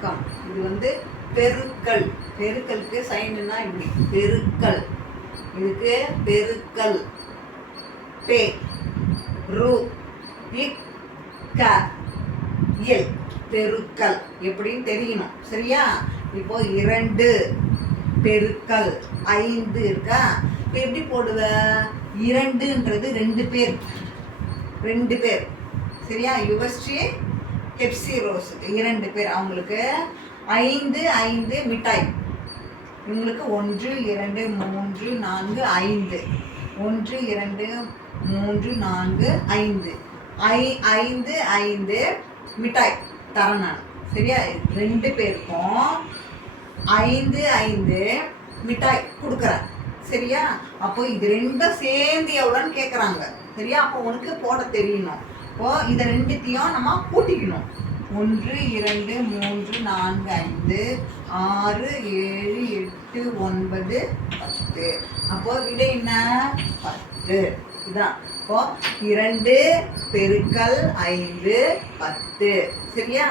வணக்கம். இது வந்து பெருக்கல். பெருக்கலுக்கு சைனுன்னா இப்படி பெருக்கல். இதுக்கு பெருக்கல். பே ரு இக் க இல் பெருக்கல் எப்படின்னு தெரியணும். சரியா? இப்போ 2 பெருக்கல் 5 இருக்கா? இப்போ எப்படி போடுவ? 2ன்றது 2 பேர். 2 பேர். சரியா? யுவஸ்ரீ ஹெப்சி ரோஸ் 2 பேர். அவங்களுக்கு 5 5 மிட்டாய். இவங்களுக்கு 1 2 3 4 5. 1 2 3 4 5. 5 5 மிட்டாய் தரேன் நான். சரியா? 2 பேருக்கும் 5 5 மிட்டாய் கொடுக்குறேன். சரியா? அப்போ இது 2 சேர்ந்து எவ்வளோன்னு கேட்குறாங்க. சரியா? அப்போ உனக்கு போட தெரியணும். இப்போ இதை 2த்தையும் நம்ம கூட்டிக்கணும். 1 2 3 4 5 6 7 8 9 10. அப்போ விடை என்ன? 10. இதுதான். இப்போ 2 பெருக்கல் 5 10. சரியா?